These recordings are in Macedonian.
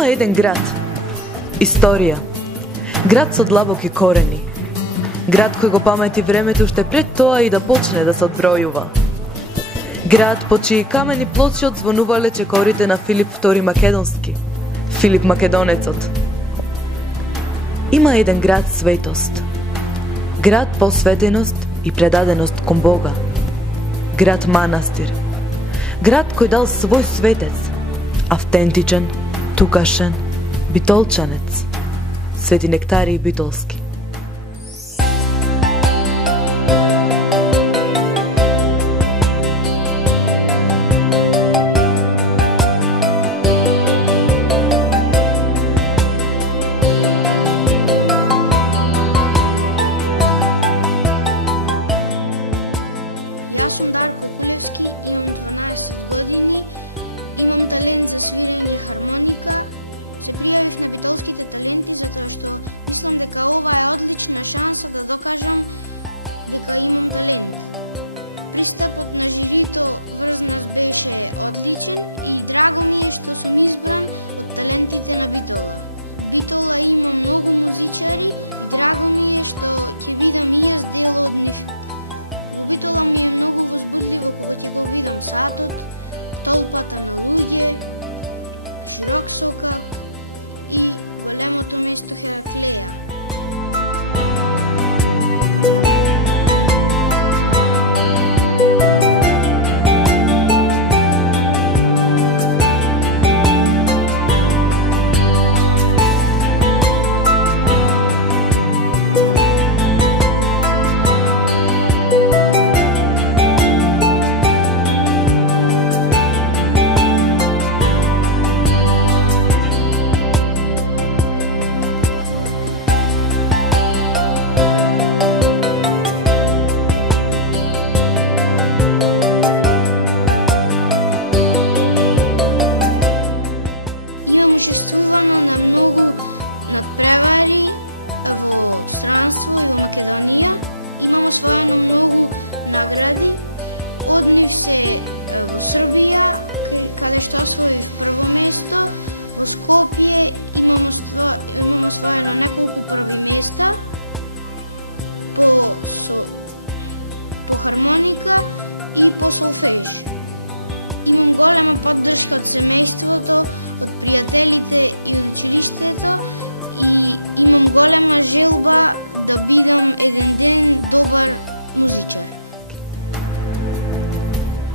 Има еден град. Историја. Град со длабоки корени. Град кој го памети времето уште пред тоа и да почне да се одбројува. Град по чии камени плочи одзвонувале чекорите на Филип II Македонски, Филип Македонецот. Има еден град светост. Град посветеност и предаденост кон Бога. Град манастир. Град кој дал свој светец, автентичен, тукашен, битолчанец, Свети Нектарий Битолски.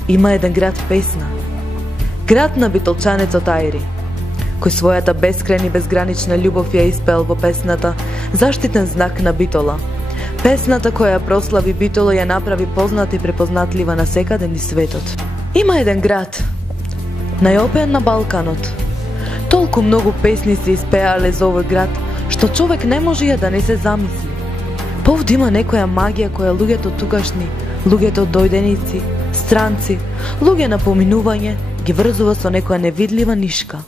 Има еден град песна. Град на битолчанецот Ајри, кој својата бескрајна и безгранична љубов ја испеал во песната Заштитен знак на Битола. Песната која ја прослави Битола ја направи позната и препознатлива на секаде низ светот. Има еден град, најопеан на Балканот. Толку многу песни се испеале за овој град, што човек не може ја да не се замисли. Повд има некоја магија која луѓето тукашни, луѓето дојденици, странци, луѓе на поминување, ги врзува со некоја невидлива нишка.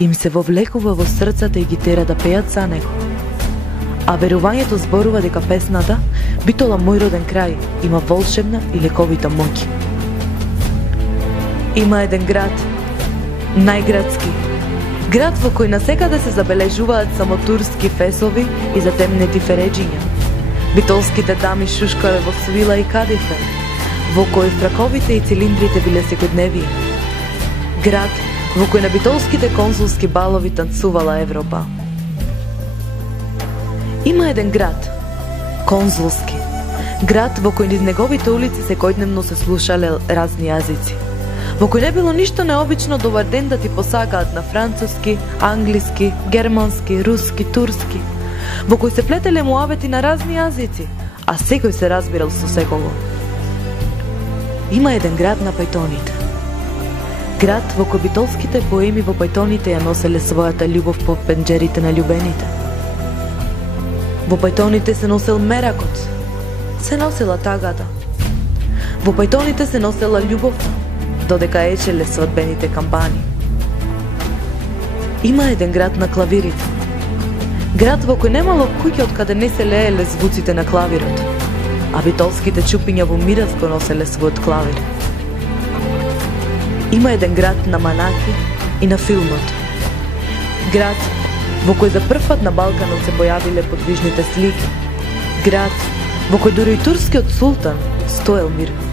Им се вовлекува во срцата и ги тера да пеат за него. А верувањето зборува дека песната Битола мој роден крај има волшебна и лековита моќ. Има еден град, најградски. Град во кој насекаде се забележуваат само турски фесови и затемнети фереџиња. Битолските дами шушкале во свила и кадифе, во кој фраковите и цилиндрите биле секојдневие. Град во кој на битолските консулски балови танцувала Европа. Има еден град, консулски. Град во кој низ неговите улици секојдневно се слушале разни јазици. Во кој не било ништо необично добар ден да ти посакаат на француски, англиски, германски, руски, турски. Во кој се плетеле муавети на разни јазици, а секој се разбирал со секого. Има еден град на пајтоните. Град во кој битолските поеми во пајтоните ја носеле својата љубов по пенџерите на љубените. Во пајтоните се носел меракот, се носела тагата. Во пајтоните се носела љубовта, додека ечеле свадбените кампани. Има еден град на клавирите. Град во кој немало куќи од каде не се лееле звуците на клавирот, а битолските чупиња во мирас го носеле својот клавир. Има еден град на Манаки и на филмот. Град во кој за прв пат на Балканот се појавиле подвижните слики. Град во кој дури и турскиот султан стоел мирно.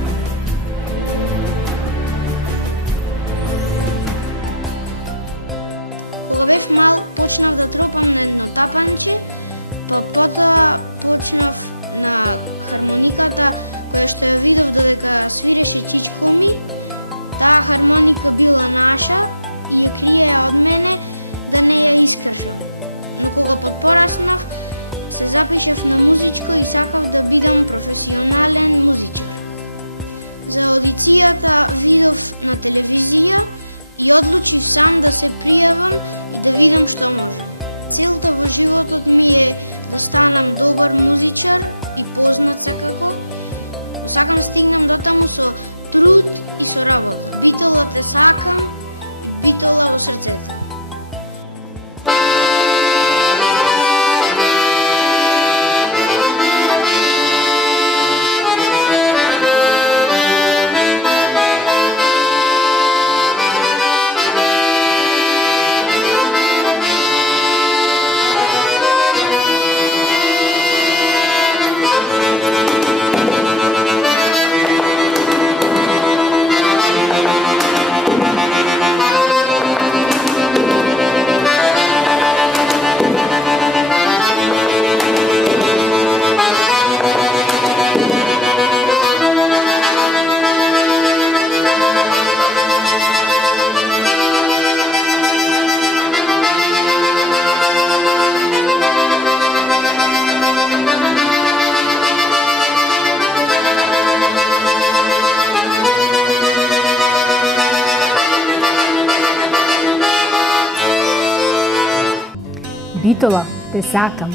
Битола, те сакам.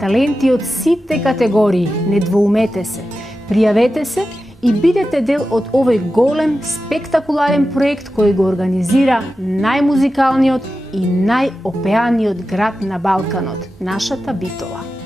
Таленти од сите категории, не двоумете се, пријавете се и бидете дел од овој голем, спектакуларен проект кој го организира најмузикалниот и најопеаниот град на Балканот, нашата Битола.